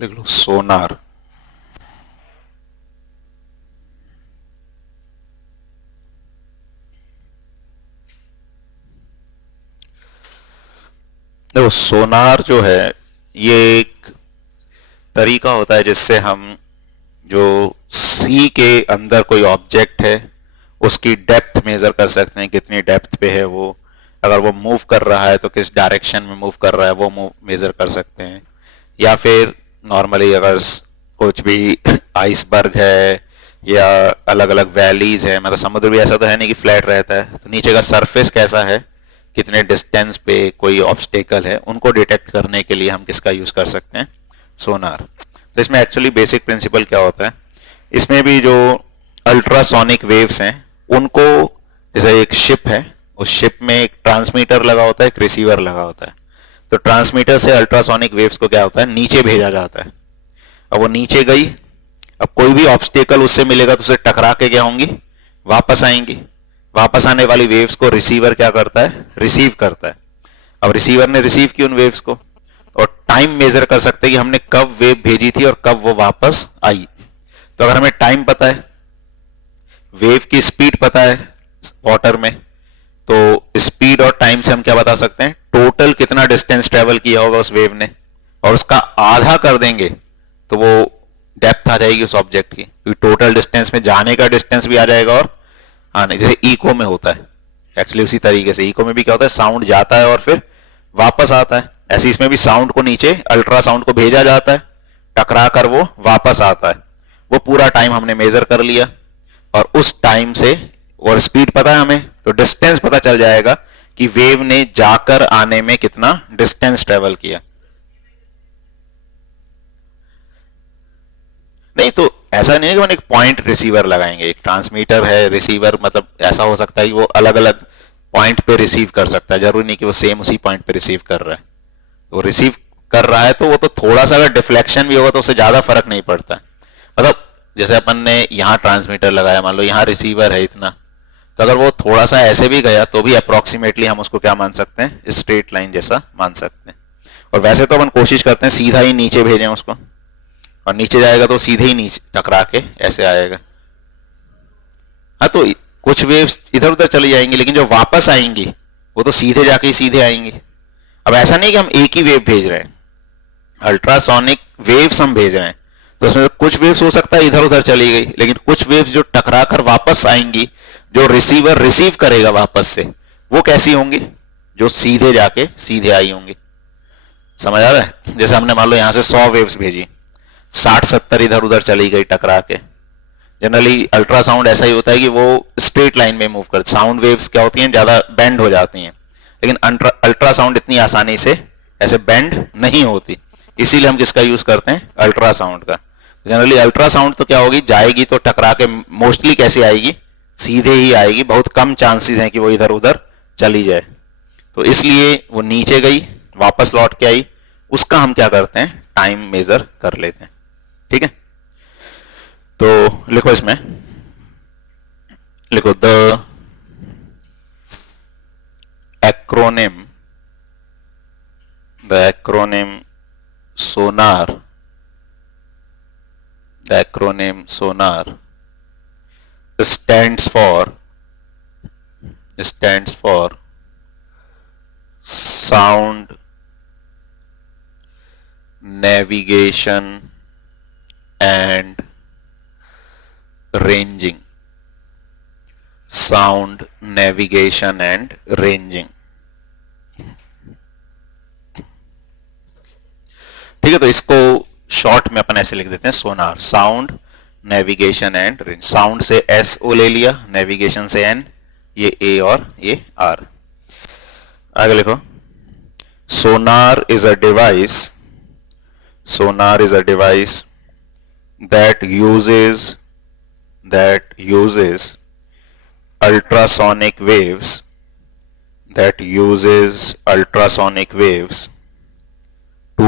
लिख लो सोनार। देखो सोनार जो है ये एक तरीका होता है जिससे हम जो सी के अंदर कोई ऑब्जेक्ट है उसकी डेप्थ मेजर कर सकते हैं, कितनी डेप्थ पे है वो, अगर वो मूव कर रहा है तो किस डायरेक्शन में मूव कर रहा है वो मेजर कर सकते हैं। या फिर नॉर्मली अगर कुछ भी आइसबर्ग है या अलग अलग वैलीज है, मतलब समुद्र भी ऐसा तो है नहीं कि फ्लैट रहता है, तो नीचे का सरफेस कैसा है, कितने डिस्टेंस पे कोई ऑब्स्टेकल है, उनको डिटेक्ट करने के लिए हम किसका यूज कर सकते हैं, सोनार। तो इसमें एक्चुअली बेसिक प्रिंसिपल क्या होता है, इसमें भी जो अल्ट्रासोनिक वेव्स हैं उनको, जैसे एक शिप है, उस शिप में एक ट्रांसमीटर लगा होता है, एक रिसीवर लगा होता है। तो ट्रांसमीटर से अल्ट्रासोनिक वेव्स को क्या होता है, नीचे भेजा जाता है। अब वो नीचे गई, अब कोई भी ऑब्स्टेकल उससे मिलेगा तो उसे टकरा के क्या होंगी, वापस आएंगी। वापस आने वाली वेव्स को रिसीवर क्या करता है, रिसीव करता है। अब रिसीवर ने रिसीव की उन वेव्स को, और टाइम मेजर कर सकते हैं कि हमने कब वेव भेजी थी और कब वो वापस आई। तो अगर हमें टाइम पता है, वेव की स्पीड पता है वाटर में, तो स्पीड और टाइम से हम क्या बता सकते हैं, टोटल कितना डिस्टेंस ट्रेवल किया होगा उस वेव ने, और उसका आधा कर देंगे तो वो डेप्थ आ जाएगी उस ऑब्जेक्ट की, क्योंकि टोटल डिस्टेंस में जाने का डिस्टेंस भी आ जाएगा और आने, जैसे इको में होता है। एक्चुअली उसी तरीके से इको में भी क्या होता है, साउंड जाता है और फिर वापस आता है, ऐसे इसमें भी साउंड को नीचे अल्ट्रासाउंड को भेजा जाता है, टकरा कर वो वापस आता है। वो पूरा टाइम हमने मेजर कर लिया, और उस टाइम से, और स्पीड पता है हमें, तो डिस्टेंस पता चल जाएगा कि वेव ने जाकर आने में कितना डिस्टेंस ट्रेवल किया। नहीं तो ऐसा नहीं है कि हम एक पॉइंट रिसीवर लगाएंगे, एक ट्रांसमीटर है, रिसीवर, मतलब ऐसा हो सकता है कि वो अलग अलग पॉइंट पे रिसीव कर सकता है, जरूरी नहीं कि वो सेम उसी पॉइंट पे रिसीव कर रहा है। तो रिसीव कर रहा है तो वो तो थोड़ा सा अगर डिफ्लेक्शन भी होगा तो उससे ज्यादा फर्क नहीं पड़ता है। मतलब जैसे अपन ने यहाँ ट्रांसमीटर लगाया, मान लो यहाँ रिसीवर है इतना, तो अगर वो थोड़ा सा ऐसे भी गया तो भी अप्रोक्सीमेटली हम उसको क्या मान सकते हैं, स्ट्रेट लाइन जैसा मान सकते हैं। और वैसे तो अपन कोशिश करते हैं सीधा ही नीचे भेजें उसको, और नीचे जाएगा तो सीधे ही नीचे टकरा के ऐसे आएगा। हाँ तो कुछ वेव्स इधर उधर चली जाएंगी, लेकिन जो वापस आएंगी वो तो सीधे जाके ही सीधे आएंगी। अब ऐसा नहीं कि हम एक ही वेव भेज रहे हैं, अल्ट्रासोनिक वेव्स हम भेज रहे हैं, तो उसमें कुछ वेव्स हो सकता है इधर उधर चली गई, लेकिन कुछ वेव्स जो टकरा कर वापस आएंगी, जो रिसीवर रिसीव करेगा वापस से, वो कैसी होंगी, जो सीधे जाके सीधे आई होंगी। समझ आ रहा है, जैसे हमने मान लो यहां से 100 वेव्स भेजी, 60-70 इधर उधर चली गई टकरा के। जनरली अल्ट्रासाउंड ऐसा ही होता है कि वो स्ट्रेट लाइन में मूव कर, साउंड वेव्स क्या होती हैं, ज्यादा बेंड हो जाती हैं, लेकिन अल्ट्रासाउंड इतनी आसानी से ऐसे बेंड नहीं होती, इसीलिए हम किसका यूज करते हैं, अल्ट्रासाउंड का। जनरली अल्ट्रासाउंड तो क्या होगी, जाएगी तो टकरा के मोस्टली कैसे आएगी, सीधे ही आएगी, बहुत कम चांसेस हैं कि वो इधर उधर चली जाए। तो इसलिए वो नीचे गई, वापस लौट के आई, उसका हम क्या करते हैं, टाइम मेजर कर लेते हैं। ठीक है, तो लिखो इसमें, लिखो the acronym, the acronym Sonar, the acronym Sonar stands for sound navigation and ranging, sound navigation and ranging। ठीक है, तो इसको शॉर्ट में अपन ऐसे लिख देते हैं, sonar, sound navigation and range. Sound से एस ओ ले लिया, नेविगेशन से एन, ये ए और ये आर। आगे लिखो, sonar is a device, sonar is a device that uses ultrasonic waves, that uses ultrasonic waves to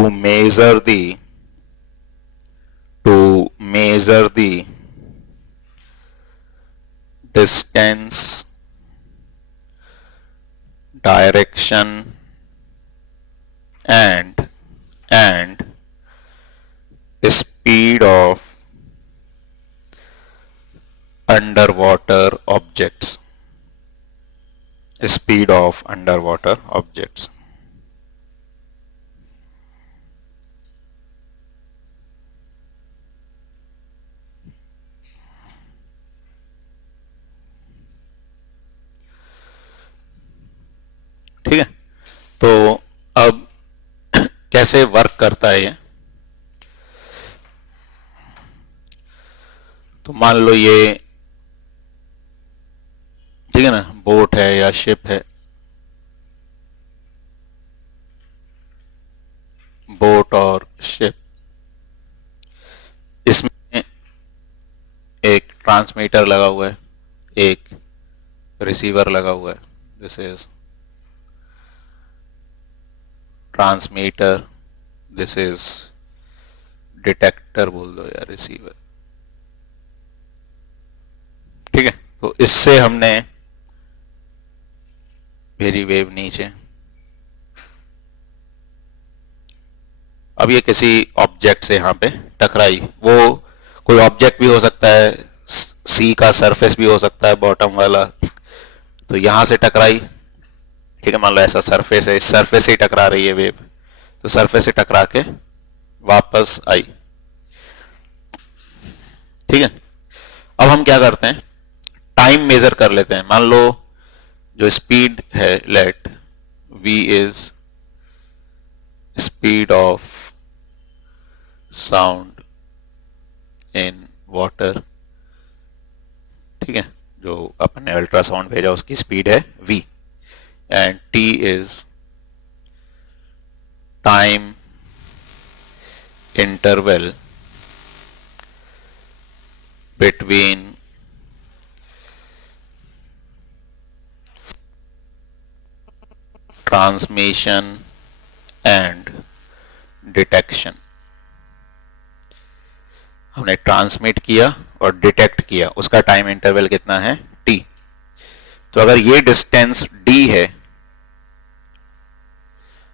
measure the distance, direction and underwater objects, speed of underwater objects. ठीक है, तो अब कैसे वर्क करता है ये, तो मान लो ये, ठीक है ना, बोट है या शिप है, बोट और शिप, इसमें एक ट्रांसमीटर लगा हुआ है, एक रिसीवर लगा हुआ है, this is transmitter, this is detector बोल दो या रिसीवर। ठीक है, तो इससे हमने भेजी वेव नीचे। अब ये किसी ऑब्जेक्ट से यहां पे टकराई, वो कोई ऑब्जेक्ट भी हो सकता है, सी का सरफेस भी हो सकता है बॉटम वाला, तो यहां से टकराई। ठीक है, मान लो ऐसा सरफेस है, इस सरफेस से ही टकरा रही है वेव, तो सरफेस से टकरा के वापस आई। ठीक है, अब हम क्या करते हैं, टाइम मेजर कर लेते हैं। मान लो जो स्पीड है, let v is speed of sound in water. ठीक है, जो अपन ने अल्ट्रासाउंड भेजा उसकी स्पीड है v, and t is time interval between transmission and detection. हमने ट्रांसमिट किया और डिटेक्ट किया, उसका टाइम इंटरवल कितना है, t। तो अगर ये डिस्टेंस d है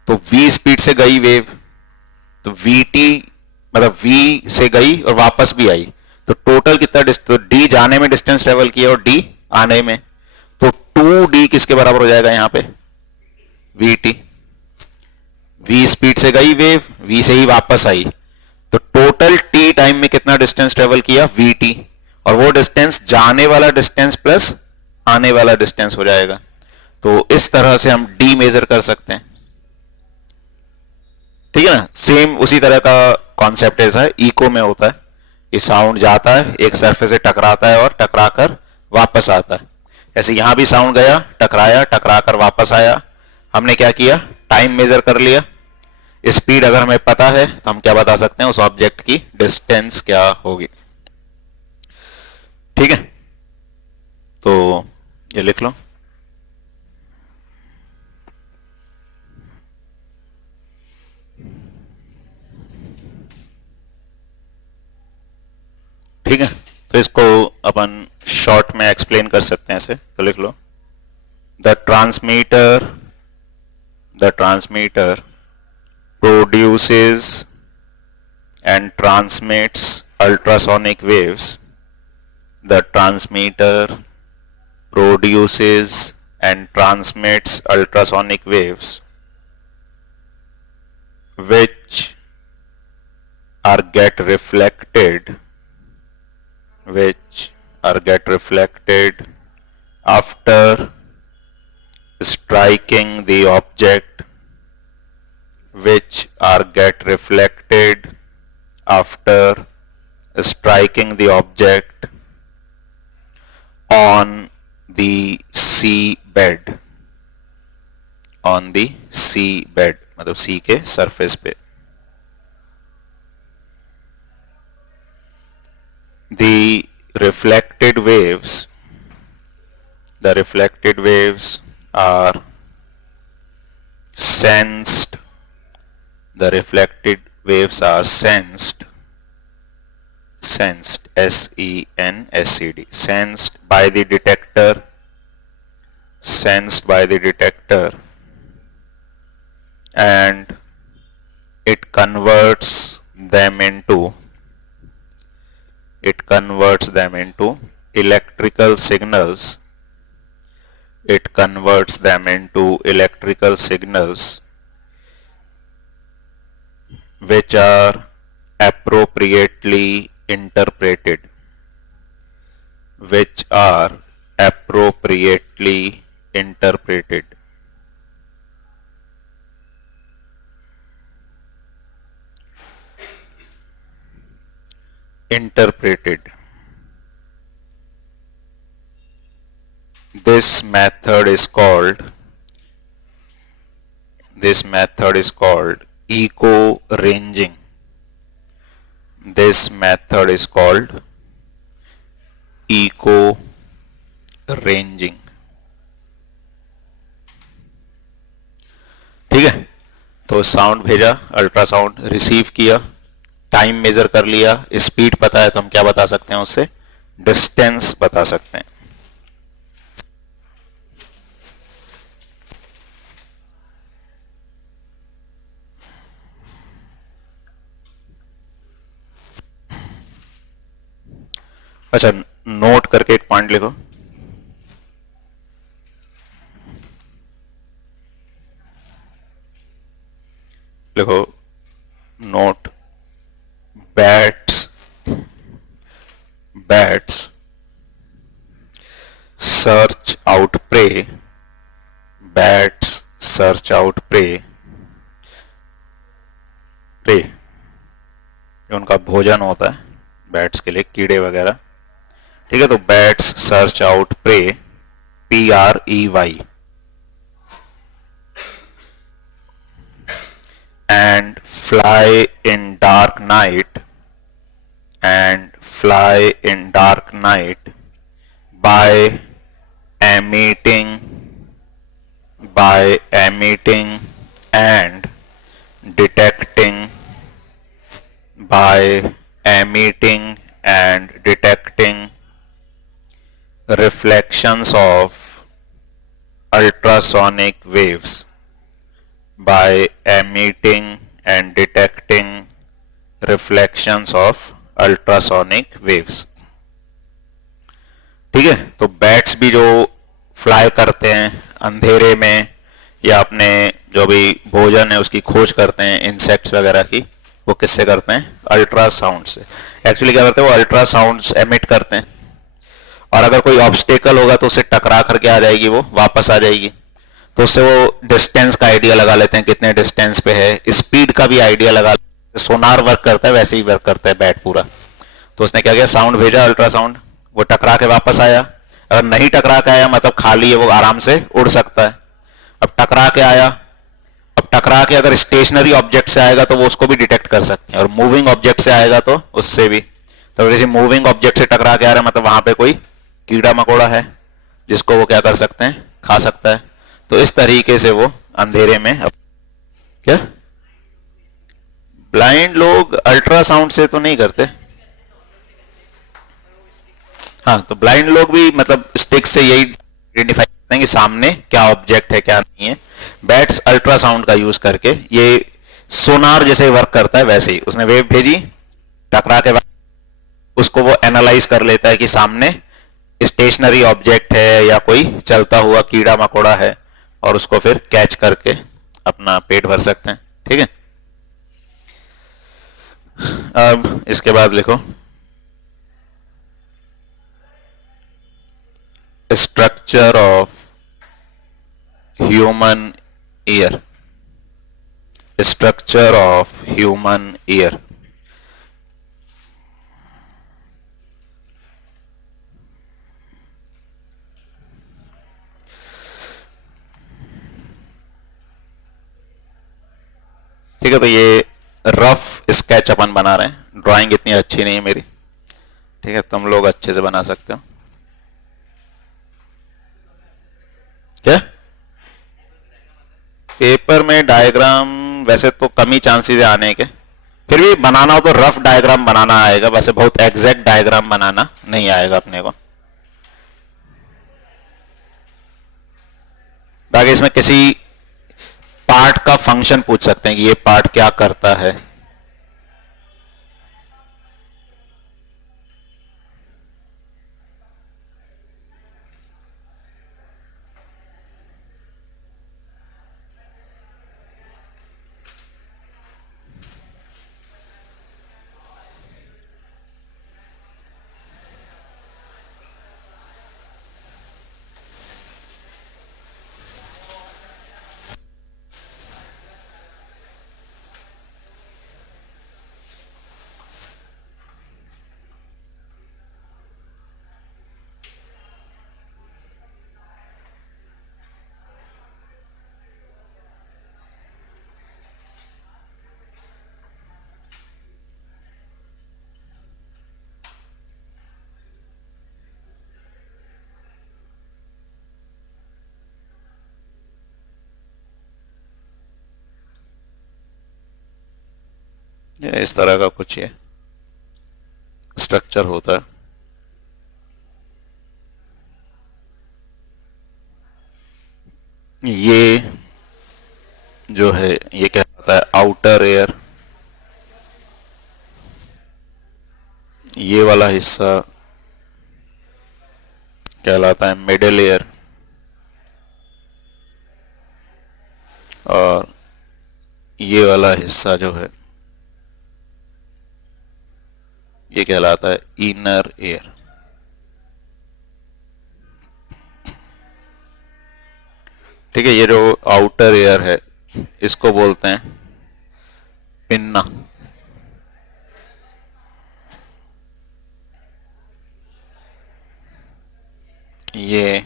तो v स्पीड से गई वेव, तो vt मतलब v से गई और वापस भी आई, तो टोटल कितना डिस्टेंस, तो d जाने में डिस्टेंस ट्रेवल किया और d आने में, तो 2d किसके बराबर हो जाएगा यहां पे, vt। v स्पीड से गई वेव, v से ही वापस आई, तो टोटल t टाइम में कितना डिस्टेंस ट्रेवल किया, vt, और वो डिस्टेंस जाने वाला डिस्टेंस प्लस आने वाला डिस्टेंस हो जाएगा। तो इस तरह से हम d मेजर कर सकते हैं। ठीक है ना, सेम उसी तरह का कॉन्सेप्ट ऐसा है, इको में होता है, ये साउंड जाता है, एक सरफेस से टकराता है और टकराकर वापस आता है। ऐसे यहां भी साउंड गया, टकराया, टकराकर वापस आया, हमने क्या किया, टाइम मेजर कर लिया। स्पीड अगर हमें पता है तो हम क्या बता सकते हैं, उस ऑब्जेक्ट की डिस्टेंस क्या होगी। ठीक है, तो ये लिख लो। ठीक है, तो इसको अपन शॉर्ट में एक्सप्लेन कर सकते हैं ऐसे, तो लिख लो, the transmitter produces and transmits ultrasonic waves. The transmitter produces and transmits ultrasonic waves which are get reflected after striking the object, which are get reflected after striking the object on the sea bed, मतलब सी के surface पे। The reflected waves are sensed. The reflected waves are sensed, S-E-N-S-E-D, sensed by the detector, and it converts them into electrical signals, it converts them into electrical signals which are appropriately interpreted, which are appropriately interpreted. Interpreted. This method is called eco-ranging. This method is called eco-ranging. ठीक है, तो sound भेजा, ultrasound receive किया, time major कर लिया, speed पता है तो हम क्या बता सकते हैं उससे, डिस्टेंस बता सकते हैं. अच्छा, नोट करके एक पॉइंट लिखो. लिखो note, bats search out prey. Bats search out prey. prey उनका भोजन होता है बैट्स के लिए, कीड़े वगैरह. ठीक है, तो bats search out prey, PREY, and fly in dark night, by emitting and detecting reflections of ultrasonic waves. By emitting and detecting reflections of ultrasonic waves. ठीक है, तो बैट्स भी जो फ्लाई करते हैं अंधेरे में या अपने जो भी भोजन है उसकी खोज करते हैं, इंसेक्ट्स वगैरह की, वो किससे करते हैं, अल्ट्रासाउंड से. एक्चुअली क्या करते हैं, वो अल्ट्रासाउंड्स एमिट करते हैं और अगर कोई ऑब्स्टेकल होगा तो उसे टकरा करके आ जाएगी, वो वापस आ जाएगी. तो उससे वो डिस्टेंस का आइडिया लगा लेते हैं, कितने डिस्टेंस पे है, स्पीड का भी आइडिया लगा लेते हैं. सोनार वर्क करता है वैसे ही वर्क करता है बैट पूरा. तो उसने क्या किया, साउंड भेजा, अल्ट्रासाउंड, वो टकरा के वापस आया. अगर नहीं टकरा के आया मतलब खाली है, वो आराम से उड़ सकता है. अब टकरा के आया, अब टकरा के अगर स्टेशनरी ऑब्जेक्ट से आएगा तो वो उसको भी डिटेक्ट कर सकते हैं, और मूविंग ऑब्जेक्ट से आएगा तो उससे भी. तो जैसे मूविंग ऑब्जेक्ट से टकरा के आ रहा है मतलब वहां पे कोई कीड़ा मकोड़ा है जिसको वो क्या कर सकते हैं, खा सकता है. तो इस तरीके से वो अंधेरे में क्या, ब्लाइंड लोग अल्ट्रासाउंड से तो नहीं करते. हाँ, तो ब्लाइंड लोग भी मतलब स्टिक से यही आइडेंटिफाई करते हैं कि सामने क्या ऑब्जेक्ट है क्या नहीं है. बैट्स अल्ट्रासाउंड का यूज करके, ये सोनार जैसे वर्क करता है वैसे ही, उसने वेव भेजी, टकरा के उसको वो एनालाइज कर लेता है कि सामने स्टेशनरी ऑब्जेक्ट है या कोई चलता हुआ कीड़ा मकोड़ा है, और उसको फिर कैच करके अपना पेट भर सकते हैं. ठीक है, अब इसके बाद लिखो structure of human ear. Structure of human ear. ठीक है, तो ये रफ स्केच अपन बना रहे हैं, ड्राइंग इतनी अच्छी नहीं है मेरी. ठीक है, तुम लोग अच्छे से बना सकते हो. क्या पेपर में डायग्राम वैसे तो कम ही चांसेस है आने के, फिर भी बनाना हो तो रफ डायग्राम बनाना आएगा, वैसे बहुत एग्जैक्ट डायग्राम बनाना नहीं आएगा अपने को. बाकी इसमें किसी पार्ट का फंक्शन पूछ सकते हैं कि ये पार्ट क्या करता है. इस तरह का कुछ ये स्ट्रक्चर होता है। ये जो है ये कहलाता है आउटर एयर, ये वाला हिस्सा कहलाता है मिडिल एयर, और ये वाला हिस्सा जो है ये कहलाता है इनर एयर। ठीक है, ये जो आउटर एयर है इसको बोलते हैं पिन्ना। ये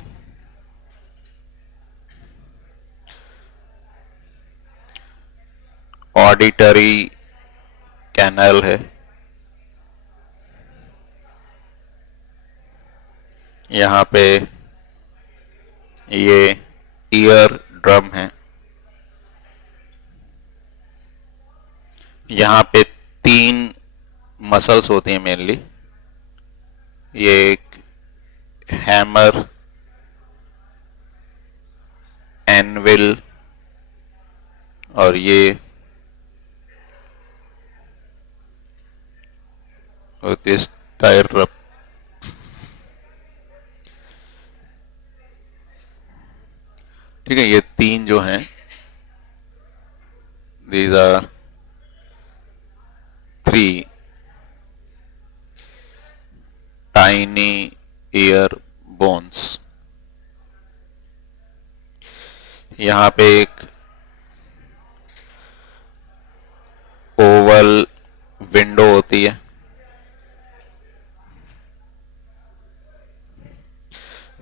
ऑडिटरी कैनल है, यहाँ पे ये ईयर ड्रम है, यहाँ पे 3 मसल्स होती हैं मेनली, ये एक हैमर, एनविल और ये होती है स्टायरप। ठीक है, ये 3 जो हैं these are 3 tiny ear bones। यहाँ पे एक ओवल विंडो होती है,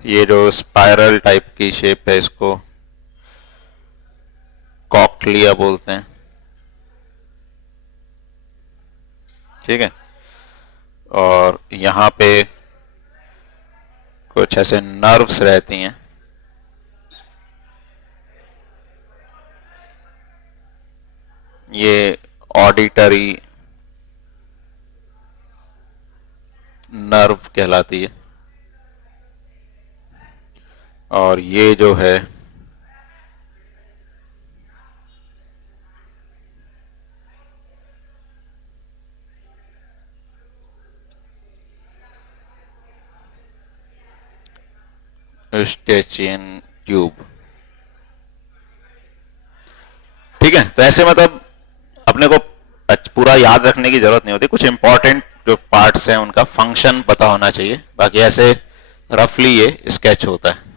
ये जो स्पाइरल टाइप की शेप है इसको कॉक्लिया बोलते हैं। ठीक है, और यहाँ पे कुछ ऐसे नर्व्स रहती हैं, ये ऑडिटरी नर्व कहलाती है, और ये जो है यूस्टेचियन ट्यूब। ठीक है, तो ऐसे मतलब अपने को पूरा याद रखने की जरूरत नहीं होती, कुछ इंपॉर्टेंट जो पार्ट्स हैं उनका फंक्शन पता होना चाहिए, बाकी ऐसे रफली ये स्केच होता है।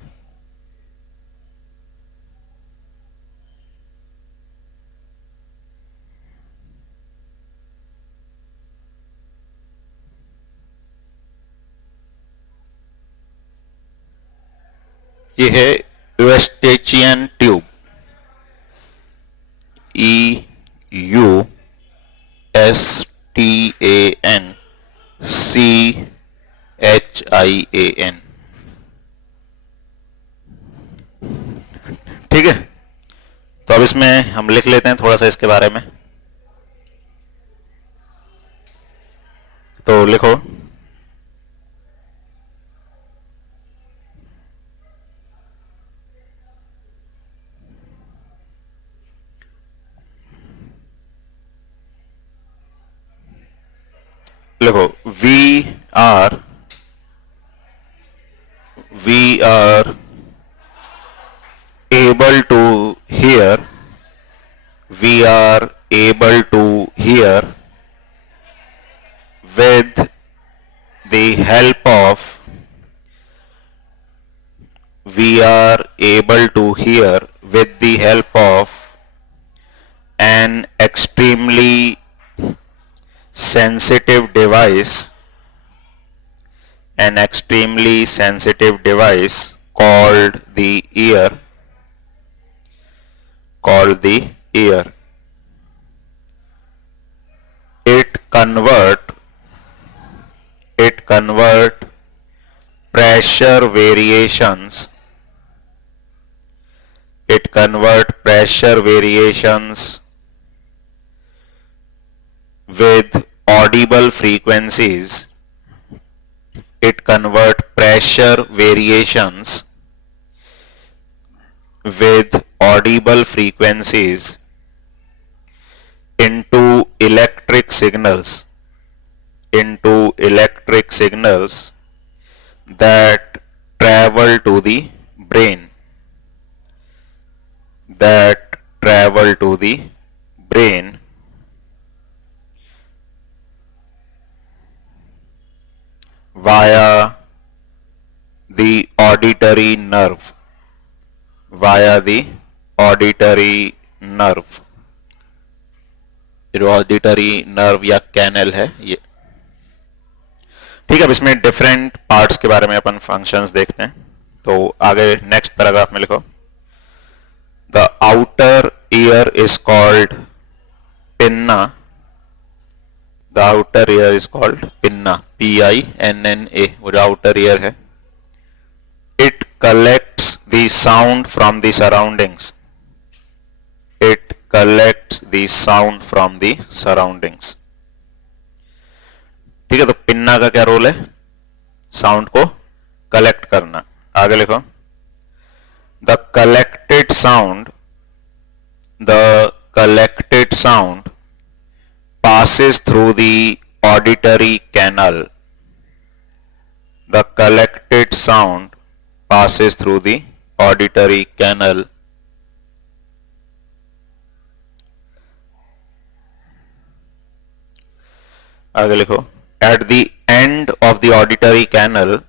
ये है यूस्टेचियन ट्यूब, EUSTANCHIAN। ठीक है, तो अब इसमें हम लिख लेते हैं थोड़ा सा इसके बारे में। तो लिखो लिखो we are able to hear, we are able to hear with the help of, we are able to hear with the help of an extremely sensitive device, an extremely sensitive device called the ear, called the ear. It convert pressure variations, it convert pressure variations with audible frequencies. It convert pressure variations with audible frequencies into electric signals that travel to the brain via the auditory nerve जो auditory nerve या canal है ये। ठीक है, अब इसमें different parts के बारे में अपन फंक्शंस देखते हैं। तो आगे नेक्स्ट पैराग्राफ में लिखो, the outer ear is called pinna. The outer ear is called pinna, PINNA, वो जो आउटर ईयर है। It collects the sound from the surroundings. ठीक है, तो पिन्ना का क्या रोल है? साउंड को कलेक्ट करना। आगे लिखो, the collected sound passes through the auditory canal. The collected sound passes through the auditory canal. आगे लिखो, at the end of the auditory canal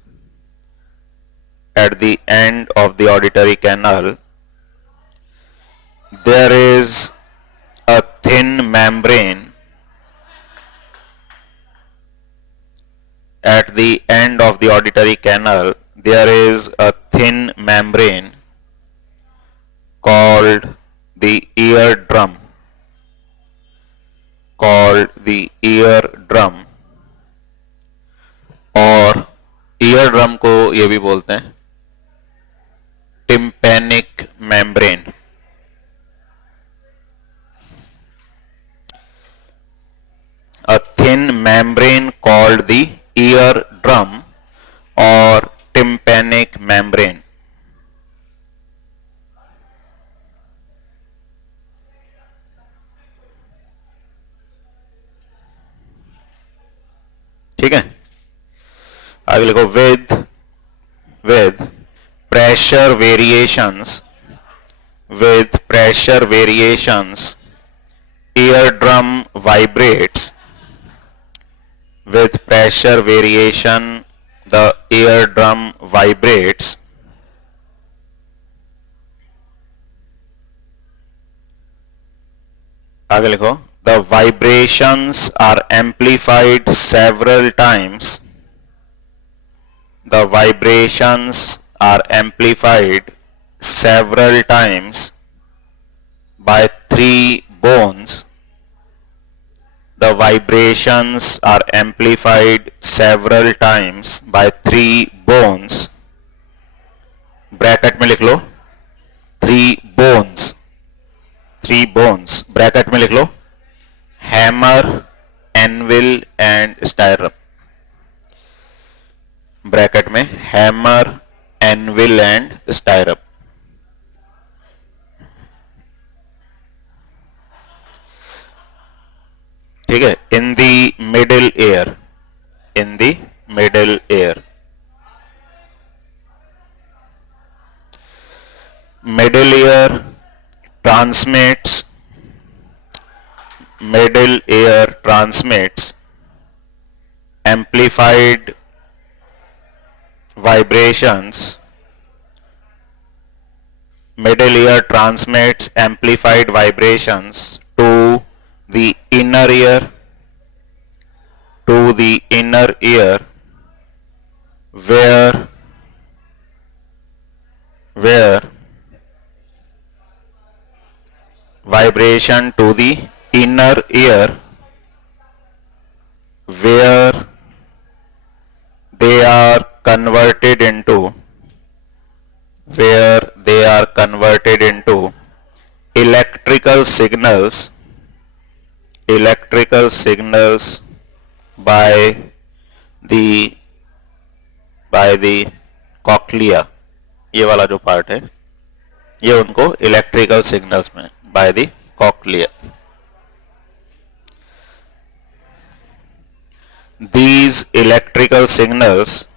there is a thin membrane. At the end of the auditory canal there is a thin membrane called the eardrum. और eardrum को ये भी बोलते हैं tympanic membrane। A thin membrane called the eardrum or tympanic membrane। ठीक है, आगे लिखो, with pressure variations eardrum vibrates। With pressure variation the eardrum vibrates। आगे लिखो, the vibrations are amplified several times। The vibrations are amplified several times by 3 bones। The vibrations are amplified several times by 3 bones। Bracket में लिख लो 3 bones, bracket में लिख लो hammer, anvil and stirrup. Bracket में hammer, anvil and stirrup. ठीक है, in the middle ear transmits amplified vibrations to the inner ear where vibration to the inner ear where they are converted into electrical signals electrical signals by the cochlea, ये वाला जो part है ये उनको electrical signals में by the cochlea. these electrical signals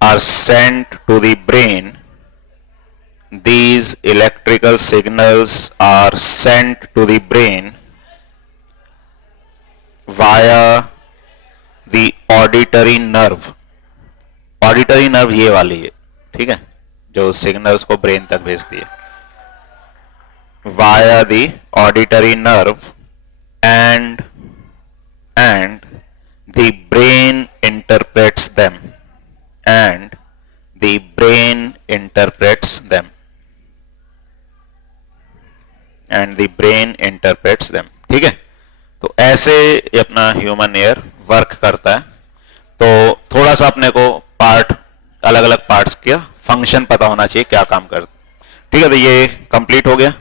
are sent to the brain. These electrical signals are sent to the brain via the auditory nerve. Auditory nerve ये वाली है, ठीक है, जो सिग्नल्स को ब्रेन तक भेजती है. via the auditory nerve and the brain interprets them. And the brain interprets them. And the brain interprets them. ठीक है, तो ऐसे अपना ह्यूमन ईयर वर्क करता है. तो थोड़ा सा अपने को पार्ट, अलग अलग पार्ट्स का फंक्शन पता होना चाहिए, क्या काम करता. ठीक है, तो ये कंप्लीट हो गया.